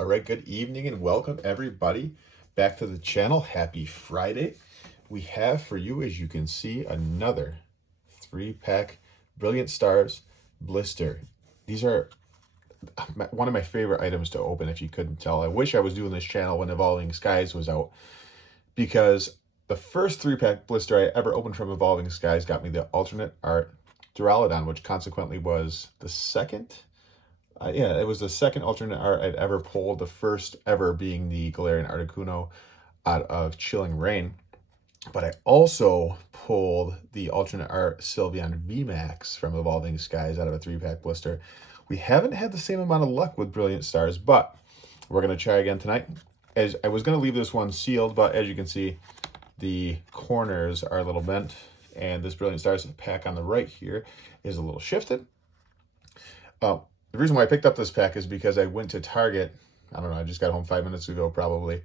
All right, good evening and welcome everybody back to the channel. Happy Friday. We have for you, as you can see, another 3-pack Brilliant Stars blister. These are one of my favorite items to open, if you couldn't tell. I wish I was doing this channel when Evolving Skies was out, because the first 3-pack blister I ever opened from Evolving Skies got me the alternate art Duraludon, which consequently was the second. It was the second alternate art I'd ever pulled, the first ever being the Galarian Articuno out of Chilling Reign. But I also pulled the alternate art Sylveon VMAX from Evolving Skies out of a 3-pack blister. We haven't had the same amount of luck with Brilliant Stars, but we're going to try again tonight. As I was going to leave this one sealed, but as you can see, the corners are a little bent, and this Brilliant Stars pack on the right here is a little shifted. The reason why I picked up this pack is because I went to Target, I don't know, I just got home 5 minutes ago probably,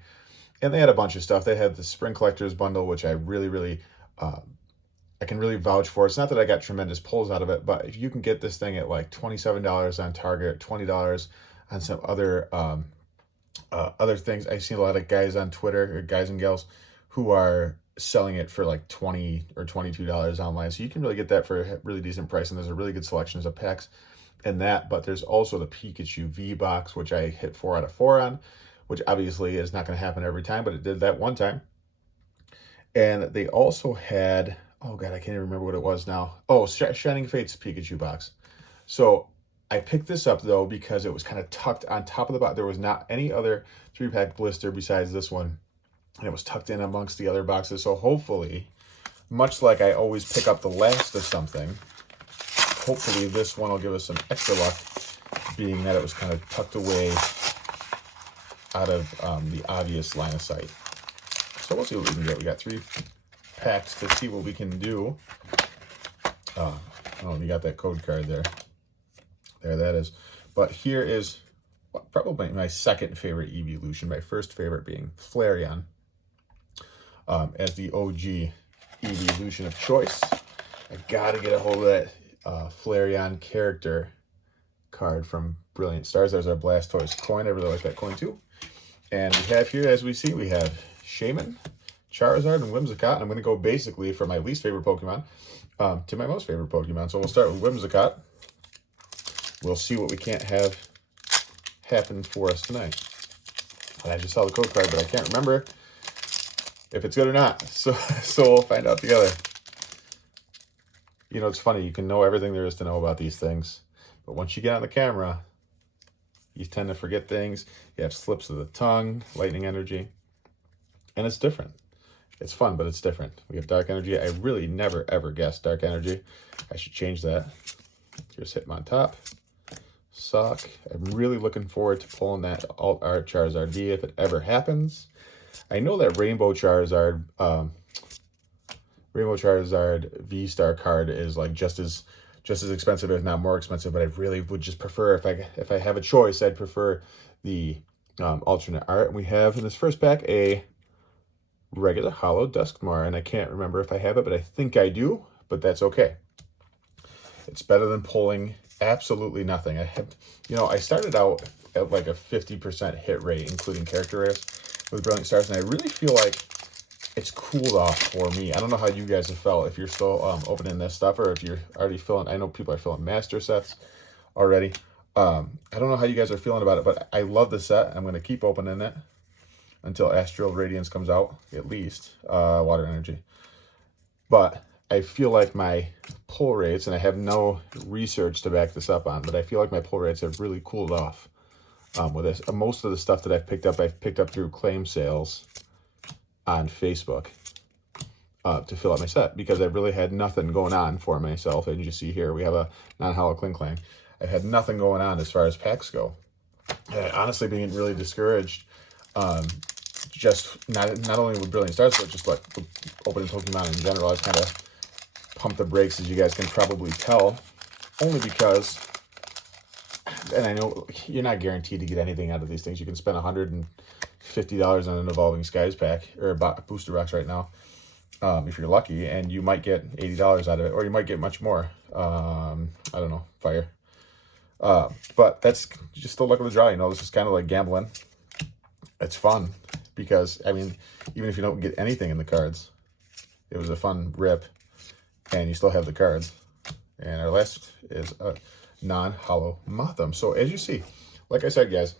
and they had a bunch of stuff. They had the Spring Collectors bundle, which I really, I can really vouch for. It's not that I got tremendous pulls out of it, but if you can get this thing at like $27 on Target, $20 on some other other things. I've seen a lot of guys on Twitter, or guys and gals, who are selling it for like $20 or $22 online. So you can really get that for a really decent price, and there's a really good selection of packs in that. But there's also the Pikachu V box, which I hit 4 out of 4 on, which obviously is not going to happen every time, but it did that one time. And they also had, oh god, I can't even remember what it was now. Oh, Shining Fates Pikachu box. So I picked this up though because it was kind of tucked on top of the box. There was not any other 3-pack blister besides this one, and it was tucked in amongst the other boxes. So hopefully, much like I always pick up the last of something, hopefully this one will give us some extra luck, being that it was kind of tucked away out of the obvious line of sight. So we'll see what we can get. We got 3 packs to see what we can do. Oh, you got that code card there. There that is. But here is probably my second favorite evolution. My first favorite being Flareon, as the OG evolution of choice. I gotta get a hold of that Flareon character card from Brilliant Stars. There's our Blastoise coin. I really like that coin too. And we have here, as we see, we have Shaman, Charizard, and Whimsicott. And I'm going to go basically from my least favorite Pokemon to my most favorite Pokemon. So we'll start with Whimsicott. We'll see what we can't have happen for us tonight. And I just saw the code card, but I can't remember if it's good or not. So we'll find out together. You know, it's funny. You can know everything there is to know about these things, but once you get on the camera, you tend to forget things. You have slips of the tongue, lightning energy, and it's different. It's fun, but it's different. We have dark energy. I really never, ever guessed dark energy. I should change that. Just hit them on top. Suck. I'm really looking forward to pulling that alt art Charizard V if it ever happens. I know that Rainbow Charizard V-Star card is like just as expensive, if not more expensive, but I really would just prefer, if I have a choice, I'd prefer the alternate art. And we have in this first pack a regular Hollow Duskmar, and I can't remember if I have it, but I think I do, but that's okay. It's better than pulling absolutely nothing. I started out at like a 50% hit rate, including character rares with Brilliant Stars, and I really feel like it's cooled off for me. I don't know how you guys have felt, if you're still opening this stuff, or if you're already filling. I know people are filling master sets already. I don't know how you guys are feeling about it, but I love the set. I'm going to keep opening it until Astral Radiance comes out, at least. Water Energy. But I feel like my pull rates, and I have no research to back this up on, but I feel like my pull rates have really cooled off with this. Most of the stuff that I've picked up through claim sales on Facebook to fill out my set, because I really had nothing going on for myself. And you see here, we have a non-hollow Klinklang. I had nothing going on as far as packs go. And honestly, being really discouraged, just not only with Brilliant Stars, but just like opening Pokemon in general. I was kind of pumped the brakes, as you guys can probably tell, only because, and I know you're not guaranteed to get anything out of these things. You can spend $150 on an Evolving Skies pack, or a booster box right now, if you're lucky, and you might get $80 out of it, or you might get much more. I don't know, fire. But that's just the luck of the draw. You know, this is kind of like gambling. It's fun because, I mean, even if you don't get anything in the cards, it was a fun rip, and you still have the cards. And our last is a non-hollow Motham. So as you see, like I said, guys,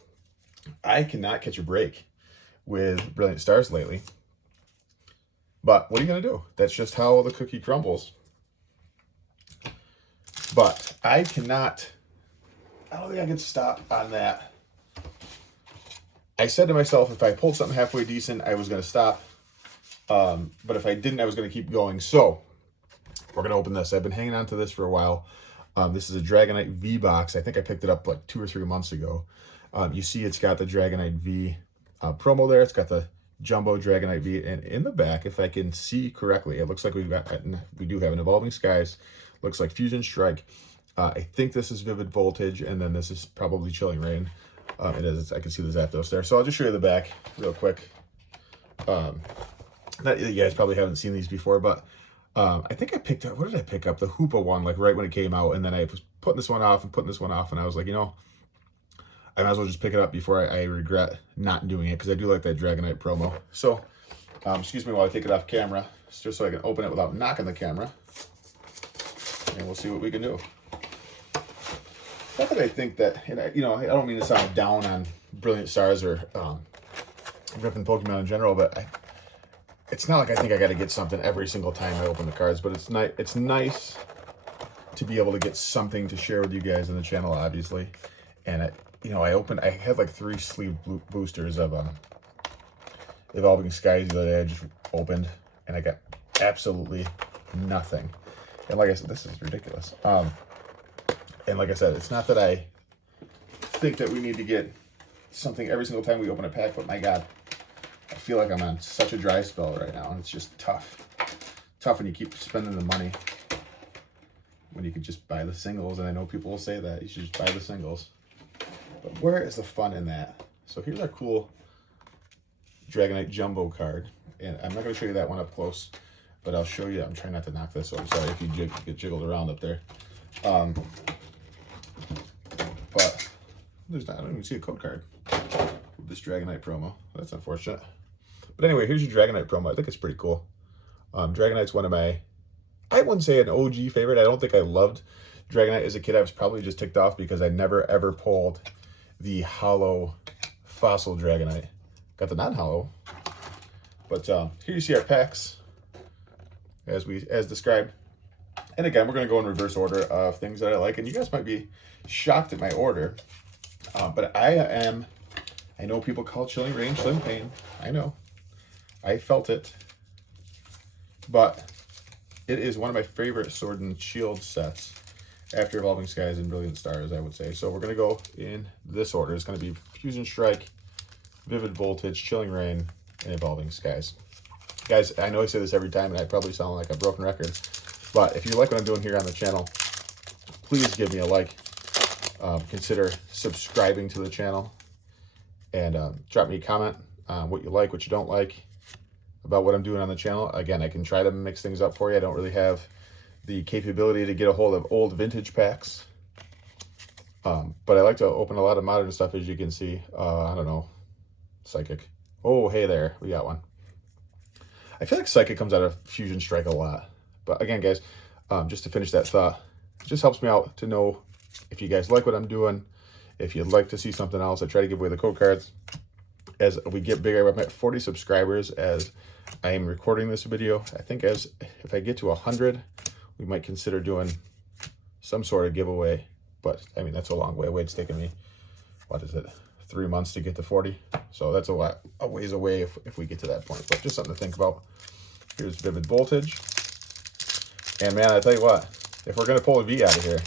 I cannot catch a break with Brilliant Stars lately. But what are you going to do? That's just how the cookie crumbles. But I don't think I can stop on that. I said to myself, if I pulled something halfway decent, I was going to stop. But if I didn't, I was going to keep going. So we're going to open this. I've been hanging on to this for a while. This is a Dragonite V box. I think I picked it up like 2 or 3 months ago. You see it's got the Dragonite V promo there. It's got the Jumbo Dragonite V. And in the back, if I can see correctly, it looks like we do have an Evolving Skies. Looks like Fusion Strike. I think this is Vivid Voltage, and then this is probably Chilling Reign. It is. I can see the Zapdos there. So I'll just show you the back real quick. You guys probably haven't seen these before, but I think I picked up, what did I pick up? The Hoopa one, like right when it came out, and then I was putting this one off and putting this one off, and I was like, you know, I might as well just pick it up before I regret not doing it, because I do like that Dragonite promo. So, excuse me while I take it off camera, just so I can open it without knocking the camera, and we'll see what we can do. Not that I think that, and I don't mean to sound down on Brilliant Stars or ripping Pokemon in general, but it's not like I think I got to get something every single time I open the cards, but it's nice to be able to get something to share with you guys on the channel, obviously. And I had like 3 sleeve boosters of Evolving Skies the other day. I just opened, and I got absolutely nothing. And like I said, this is ridiculous. And like I said, it's not that I think that we need to get something every single time we open a pack, but my God, I feel like I'm on such a dry spell right now, and it's just tough. Tough when you keep spending the money when you could just buy the singles, and I know people will say that. You should just buy the singles. But where is the fun in that? So here's our cool Dragonite Jumbo card, and I'm not going to show you that one up close, but I'll show you. I'm trying not to knock this, so I'm sorry if you get jiggled around up there. But I don't even see a code card with this Dragonite promo. That's unfortunate. But anyway, here's your Dragonite promo. I think it's pretty cool. Dragonite's one of my, I wouldn't say an OG favorite. I don't think I loved Dragonite as a kid. I was probably just ticked off because I never ever pulled the hollow fossil Dragonite. Got the non-hollow. But here you see our packs as described. And again, we're going to go in reverse order of things that I like. And you guys might be shocked at my order. But I know people call Chilling Reign Slim Pain. I know. I felt it. But it is one of my favorite Sword and Shield sets after Evolving Skies and Brilliant Stars, I would say. So we're going to go in this order. It's going to be Fusion Strike, Vivid Voltage, Chilling Reign, and Evolving Skies. Guys, I know I say this every time, and I probably sound like a broken record. But if you like what I'm doing here on the channel, please give me a like. Consider subscribing to the channel. And drop me a comment on what you like, what you don't like about what I'm doing on the channel. Again, I can try to mix things up for you. I don't really have the capability to get a hold of old vintage packs. But I like to open a lot of modern stuff, as you can see. I don't know. Psychic. Oh, hey there. We got one. I feel like Psychic comes out of Fusion Strike a lot. But again, guys, just to finish that thought, it just helps me out to know if you guys like what I'm doing. If you'd like to see something else, I try to give away the code cards. As we get bigger, I'm at 40 subscribers as I am recording this video. I think if I get to 100, we might consider doing some sort of giveaway. But, I mean, that's a long way away. It's taken me, 3 months to get to 40. So that's a ways away if we get to that point. But just something to think about. Here's Vivid Voltage. And, man, I tell you what, if we're going to pull a V out of here,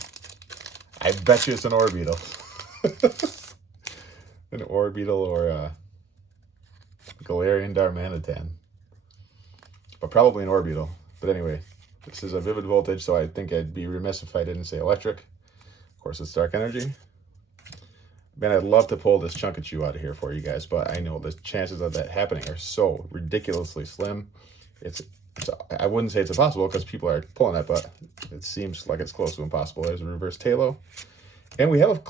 I bet you it's an Orbeetle. An Orbeetle or a Galarian Darmanitan. But probably an Orbeetle. But anyway, this is a Vivid Voltage, so I think I'd be remiss if I didn't say electric. Of course, it's Dark Energy. Man, I'd love to pull this Chunkachu out of here for you guys, but I know the chances of that happening are so ridiculously slim. I wouldn't say it's impossible because people are pulling it, but it seems like it's close to impossible. There's a reverse Talo. And we have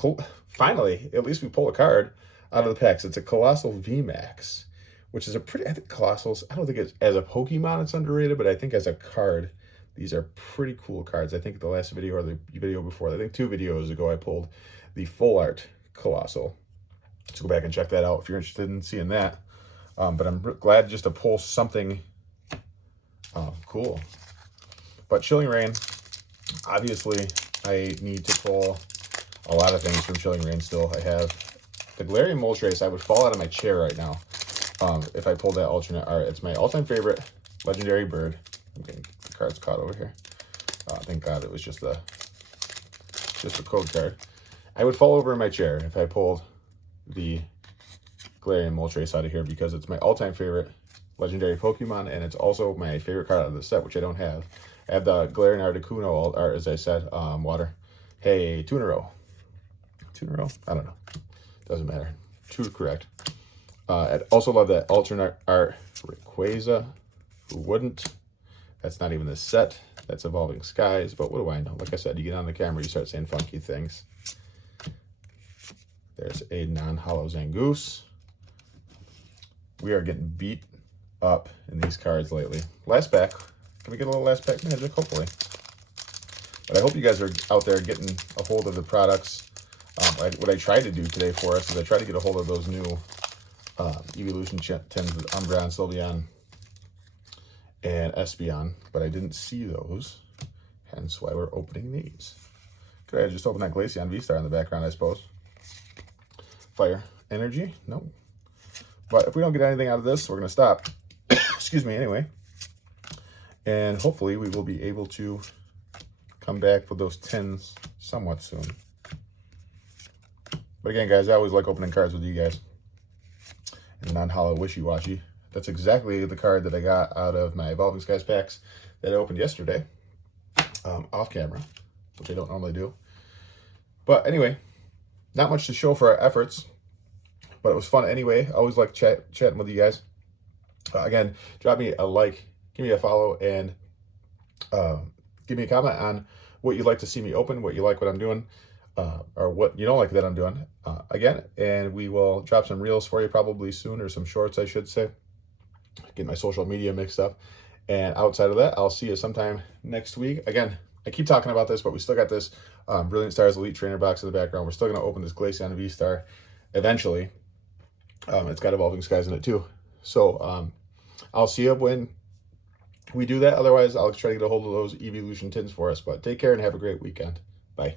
finally, at least we pull a card out of the packs. It's a Colossal VMAX, which is a pretty, I think Colossals, I don't think it's, as a Pokemon it's underrated, but I think as a card, these are pretty cool cards. I think the last video or the video before, I think 2 videos ago, I pulled the full art Colossal. So go back and check that out if you're interested in seeing that. But I'm glad just to pull something cool. But Chilling Reign, obviously, I need to pull a lot of things from Chilling Reign still. I have the Galarian Moltres. I would fall out of my chair right now if I pulled that alternate art. It's my all-time favorite legendary bird. I'm getting the cards caught over here. Thank God it was just a code card. I would fall over in my chair if I pulled the Galarian Moltres out of here because it's my all-time favorite legendary Pokemon, and it's also my favorite card out of the set, which I don't have. I have the Galarian Articuno art, as I said, water. Hey, 2 in a row. 2 in a row? I don't know. Doesn't matter. 2 correct. I'd also love that alternate art Rayquaza. Who wouldn't? That's not even the set. That's Evolving Skies, but what do I know? Like I said, you get on the camera, you start saying funky things. There's a non-hollow Zangoose. We are getting beat up in these cards lately. Last pack. Can we get a little last pack magic? Hopefully. But I hope you guys are out there getting a hold of the products. What I tried to do today for us is I tried to get a hold of those new Evolution Tins with Umbreon, Sylveon, and Espeon, but I didn't see those. Hence why we're opening these. Could I have just opened that Glaceon V-Star in the background, I suppose? Fire Energy? No. But if we don't get anything out of this, we're going to stop. Excuse me, anyway. And hopefully we will be able to come back with those tins somewhat soon. But again, guys, I always like opening cards with you guys. And non-hollow Wishy-Washy. That's exactly the card that I got out of my Evolving Skies packs that I opened yesterday. Off camera, which I don't normally do. But anyway, not much to show for our efforts. But it was fun anyway. I always like chatting with you guys. Again, drop me a like, give me a follow, and give me a comment on what you'd like to see me open, what you like what I'm doing, or what you don't like that I'm doing. Again, and we will drop some reels for you probably soon, or some shorts, I should say. Get my social media mixed up. And outside of that, I'll see you sometime next week. Again, I keep talking about this, but we still got this Brilliant Stars Elite Trainer box in the background. We're still going to open this Glaceon V-Star eventually. It's got Evolving Skies in it too. So I'll see you when we do that. Otherwise, I'll try to get a hold of those Evolution Tins for us. But take care and have a great weekend. Bye.